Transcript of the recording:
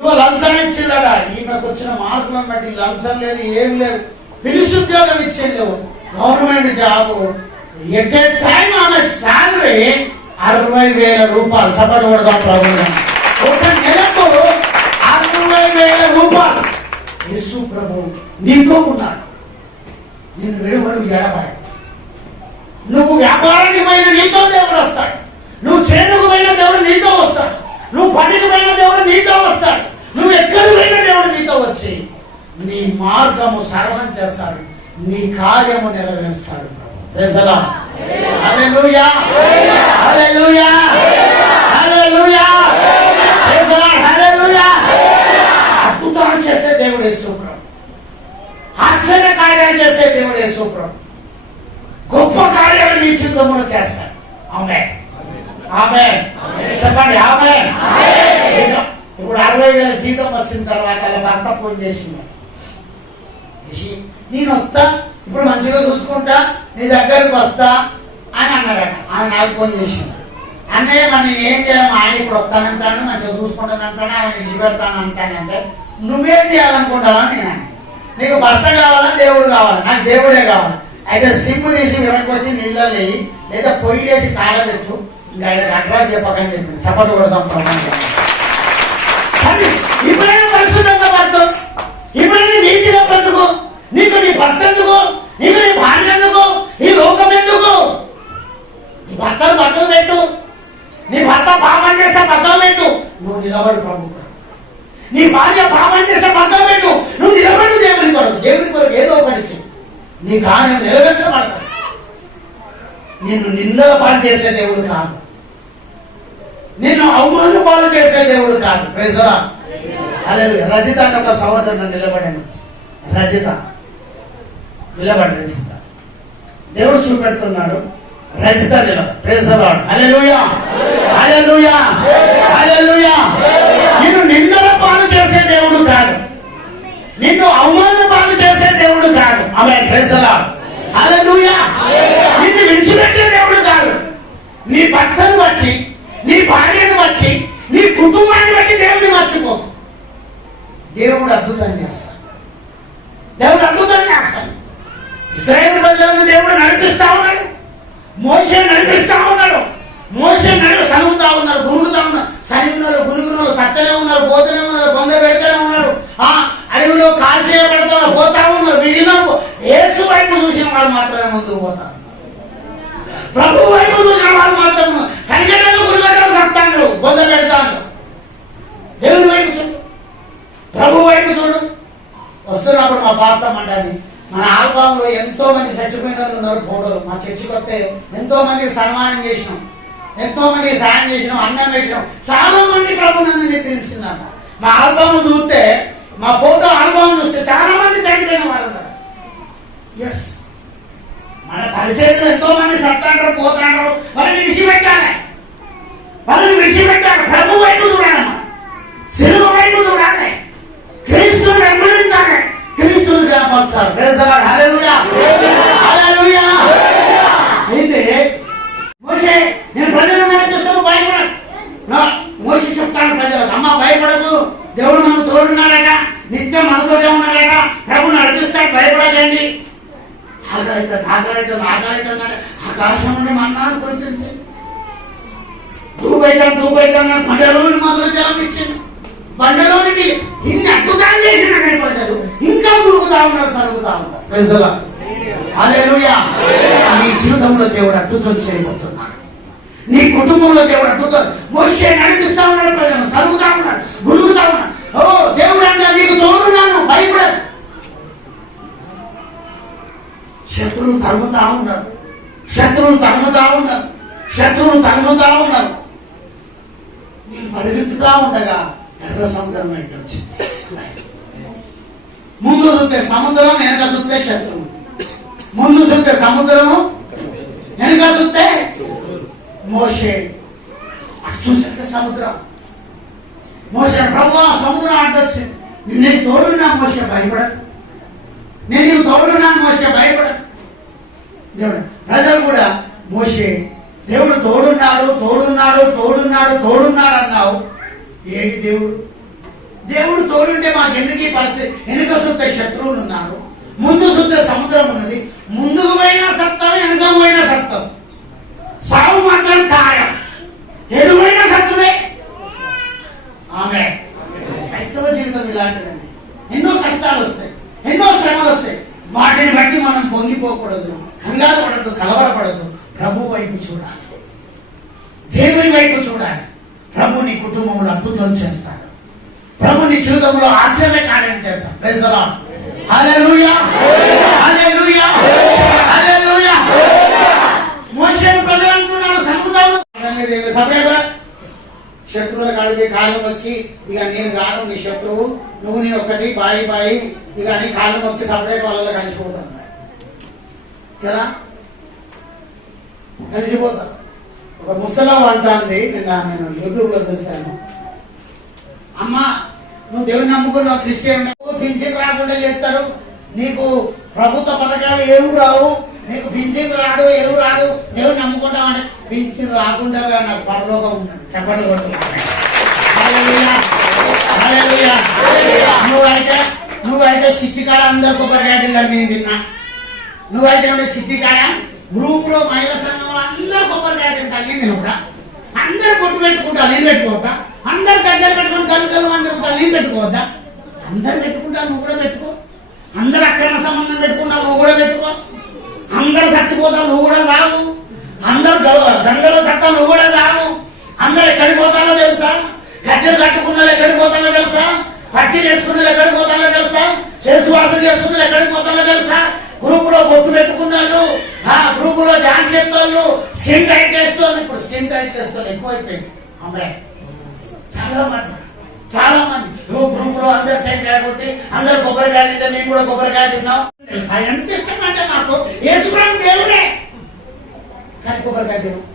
నువ్వు లంచం ఇచ్చిల్లడా ఈమెకు వచ్చిన మార్కులను బట్టి లంచం లేదు ఏం లేదు. పిలిచి ఉద్యోగం ఇచ్చిండు. Government job. At a time ఆమె శాలరీ అరవై వేల రూపాయలు. చప్పట్లు కొడదాం ప్రభుత్వం. ఒక నెలకు అరవై వేల రూపాయలు. యేసు ప్రభు నీతో ఉన్నాడు. నేను విడువడు ఎడబాయి. నువ్వు వ్యాపారానికి పోయిన నీతో దేవుడు వస్తాడు. నువ్వు చేనుకు పోయిన దేవుడు నీతో వస్తాడు నువ్వు పనికి పోయిన దేవుడు నీతో వస్తాడు నువ్వు ఎక్కడికి పోయిన దేవుడు నీతో వచ్చి నీ సర్వం చేస్తాడు. నీ కార్యము నెరవేరుస్తాడు అద్భుతాలు చేసే దేవుడు యేసు ప్రభు. ఆశ్చర్య కార్యాలు చేసే దేవుడు యేసు ప్రభు. గొప్ప కార్యాలు నీ జీవితంలో చేస్తాడు. ఆమె ఆమె చెప్పండి. ఆమె ఇప్పుడు అరవై వేల జీతం వచ్చిన తర్వాత భర్త ఫోన్ చేసింది. చేసి, నేను వస్తా ఇప్పుడు మంచిగా చూసుకుంటా నీ దగ్గరికి వస్తా అని అన్నాడట. ఆమె నాకు ఫోన్ చేసింది. అన్నయ్య మరి నేను ఏం చేయాలి? ఆయన ఇప్పుడు వస్తానంటాను మంచిగా చూసుకుంటాను అంటాను ఆమె ఆయన విడిచిపెడతాను అంటానంటే నువ్వేం చేయాలనుకుంటావా? నేను నీకు భర్త కావాలా? దేవుడు కావాలా? నాకు దేవుడే కావాలి. అయితే సిమ్ తీసి వెనక్కి వచ్చి నీళ్ళలో లేదా పొయ్యి లేచి కాగబెట్టు ఇంకా ఆయన అట్లా చెప్పకని చెప్పింది. చప్పట్లు కొడదాం ప్రపంచం కానీ నీకు నీ భర్త ఎందుకు? నీకు నీ భార్య ఎందుకు? ఈ లోకం ఎందుకు? నీ భర్త బతుకు పెట్టు. నీ భర్త పాపం చేస్తే పక్కన పెట్టు. నువ్వు నిలబడు ప్రభు. నీ భార్య పాపం చేస్తే పక్కన పెట్టు. నువ్వు నిలబడు దేవుని కొరకు. దేవుని కొరకు ఏదో ఒకటి చెయ్యి. నీ కాను నెరవేర్చబడతాడు నిన్ను నిందల పాలు చేసే దేవుడు కాదు. నిన్ను అవమాన పాలు చేసే దేవుడు కాదు. ప్రేసరా అలా రజిత అని ఒక సహోదరుడు రజిత. నిలబడి దేవుడు చూపెడుతున్నాడు రజిత నిలబ ప్రేసరాడు హల్లెలూయా హల్లెలూయా హల్లెలూయా నిన్ను నిందల పాలు చేసే దేవుడు కాదు. నిన్ను అవమాన పాలు చేసే దేవుడు కాదు. ఆమె ప్రేసలా హల్లెలూయా నిన్ను విడిచిపెట్టే దేవుడు కాదు. నీ భర్తను బట్టి నీ భార్యను బట్టి నీ కుటుంబాన్ని బట్టి దేవుడిని మర్చిపోకు. దేవుడు అద్భుతాన్ని చేస్తాడు. దేవుడు అద్భుతం చేస్తాడు. ఇస్రాయేల్ ప్రజలను దేవుడు నడిపిస్తా ఉన్నాడు. మోసే నడిపిస్తా ఉన్నాడు. మోసే నడిపి సనుగుతా ఉన్నారు గునుగుతా ఉన్నారు. సనిగినారు గునుగున్నారు సత్తనే ఉన్నారు పోతనే ఉన్నారు బొంద పెడతానే ఉన్నారు. ఆ అడవిలో కాల్ చేయబడతా పోతా ఉన్నారు. మిగిలిన ఏసు వైపు చూసిన వాడు మాత్రమే ముందుకు పోతారు ప్రభు వైపు చూసిన వాడు మాత్రం సరిగడలు గురుగడలు సత్తాను బొంద పెడతాను దేవుని వైపు చూడు. ప్రభు వైపు చూడు. వస్తున్నప్పుడు మా పాస్తం అంటది కాలంలో ఎంతో మంది చచ్చిపోయిన వాళ్ళు ఉన్నారు ఫోటోలు. మా చర్చికి వస్తే ఎంతో మందికి సన్మానం చేసినాం. ఎంతో మందికి సాయం చేసినాం అన్నం పెట్టినాం. చాలా మంది ప్రభు నన్ను నిద్రించినారు మా ఆల్బమ్ చూస్తే మా ఫోటో ఆల్బమ్ చూస్తే చాలా మంది చనిపోయిన వారు ఉన్నారు. ఎస్ మన పరిచయంలో ఎంతో మంది సత్తాంటారు పోతాంటారు మరి విడిచిపెట్టాలి. అయితే మోషే నేను ప్రజలను నడిపిస్తాను భయపడను నా- చెప్తాను ప్రజలకు అమ్మ భయపడదు దేవుడు మనకు తోడున్నాడట నిత్యం మనతోనే ఉన్నాడట. ప్రభు నడిపిస్తాడు భయపడకండి. ఆకలితో ఆకలితో ఆకలితో ఆకాశం నుండి మన్నాను కురిపించి. దూపైతాను దూపైతాను పండలోని మొదలు జలం ఇచ్చింది బండలోనికి ఇన్ని అద్భుతాలు చేసిన ప్రజలు. ఇంకా ఉన్నారు ప్రజల హల్లెలూయా నీ జీవితంలో దేవుడు అద్భుతం చేయబోతున్నాడు. నీ కుటుంబంలో దేవుడు అద్భుతం మోసే నడిపిస్తా ఉన్నాడు ప్రజలు సరుగుతా ఉన్నాడు గురుగుతా ఉన్నాడు. ఓ దేవుడు అంటే నీకు తోడున్నాను భయపడదు శత్రువులు తరుముతా ఉన్నారు. శత్రువులు తరుముతా ఉన్నారు. శత్రువులు తరుముతా ఉన్నారు. నేను పరిగెత్తుతా ఉండగా ఎర్ర సముద్రం వెంట వచ్చింది ముందు చూస్తే సముద్రం వెనక చూస్తే శత్రువు. ముందు చూస్తే సముద్రము వెనక చూస్తే మోషే. అటు చూసాక సముద్రం. మోసే ప్రభు సముద్రం అడ్డొచ్చింది నేను తోడున్నా మోసే భయపడదు నేను నీకు తోడున్నా మోసే భయపడదు దేవుడు ప్రజలు కూడా మోసే దేవుడు తోడున్నాడు తోడున్నాడు తోడున్నాడు తోడున్నాడు అన్నావు. ఏడి దేవుడు? దేవుడు తోడుంటే మాకు ఎందుకు ఈ పరిస్థితి? వెనుక సుత్తే శత్రువులు ఉన్నారు ముందు సుత్తే సముద్రం ఉన్నది ముందుకు పోయినా సత్తం వెనుక పోయినా సత్తం. సాగు మాత్రం ఖాయం. ఎడుగైనా సత్తుడే. ఆమె క్రైస్తవ జీవితం ఇలాంటిదండి. ఎన్నో కష్టాలు వస్తాయి ఎన్నో శ్రమలు వస్తాయి. వాటిని బట్టి మనం పొంగిపోకూడదు కంగారు పడద్దు కలవరపడద్దు. ప్రభు వైపు చూడాలి. దేవుని వైపు చూడాలి. ప్రభు నీ కుటుంబంలో అద్భుతం చేస్తాడు. ప్రభు నీ జీవితంలో ఆశ్చర్య కార్యం చేస్తాం praise the Lord hallelujah hallelujah hallelujah Moshe ప్రజలు అంటున్నారు సంగుతాము సభ్య శత్రువుల కాడికి కాళ్ళు మొక్కి ఇక నేను కాను నీ శత్రువు. నువ్వు నీ ఒక్కటి బాయి బాయి ఇక నీ కాళ్ళు మొక్కి సపరేట్ వాళ్ళలో కలిసిపోతాం. కదా? కలిసిపోతాం. ఒక ముసలం అంటుంది నిన్న నేను యూట్యూబ్లో చూశాను. అమ్మా నువ్వు దేవుని నమ్ముకున్నావు క్రిస్టియన్ పింఛన్ రాకుండా చేస్తారు. నీకు ప్రభుత్వ పథకాలు ఏమి రావు. నీకు పింఛన్ రాదు ఏమి రాదు. దేవుని నమ్ముకుంటామని పింఛన్ రాకుండా నాకు పరలోకం ఉన్నాడు. చెప్పండి నువ్వైతే నువ్వైతే సిట్టి కాడ అందరు కొబ్బరికాయ తిన్నారు నేను తిన్నా. నువ్వైతే ఉండే సిట్టి కాడ గ్రూప్లో మహిళా సంఘం అందరు కొబ్బరికాయ రేషన్ తగ్గింది నువ్వు అందరు కొట్టు పెట్టుకుంటా నేను పెట్టుకోవద్దా అందరు గడ్డలు పెట్టుకుని కళ్ళు కళ్ళు అందరు నేను పెట్టుకోవద్దా? అందరు పెట్టుకుంటా నువ్వు కూడా పెట్టుకో. అందరు అక్రమ సంబంధం పెట్టుకుంటా నువ్వు కూడా పెట్టుకో. అందరు చచ్చిపోతావు నువ్వు కూడా రావు. అందరు గంగలో కట్ట నువ్వు కూడా రావు. అందరు ఎక్కడికి పోతానో తెలుసా? గజ్జలు కట్టుకున్న ఎక్కడికి పోతానో తెలుసా? పట్టి చేసుకున్న ఎక్కడికి పోతానో తెలుసా? చేసువాసం చేసుకున్న ఎక్కడికి పోతానో తెలుసా? గ్రూప్లో బొట్టు పెట్టుకున్న వాళ్ళు ఆ గ్రూప్లో డాన్స్ చేస్తోళ్ళు స్కిన్ టైట్ చేస్తాను ఇప్పుడు స్కిన్ టైట్ చేస్తాను ఎక్కువైపోయింది. అమ్మాయి. చాలా మంది చాలా మంది నువ్వు గ్రూప్లో అందరు టైం కాబట్టి అందరు కొబ్బరికాయ తింటే మేము కూడా కొబ్బరికాయ తిన్నాం ఎంత ఇష్టం అంటే మాకు యేసుప్రభు దేవుడే. కానీ కొబ్బరికాయ తిన్నాం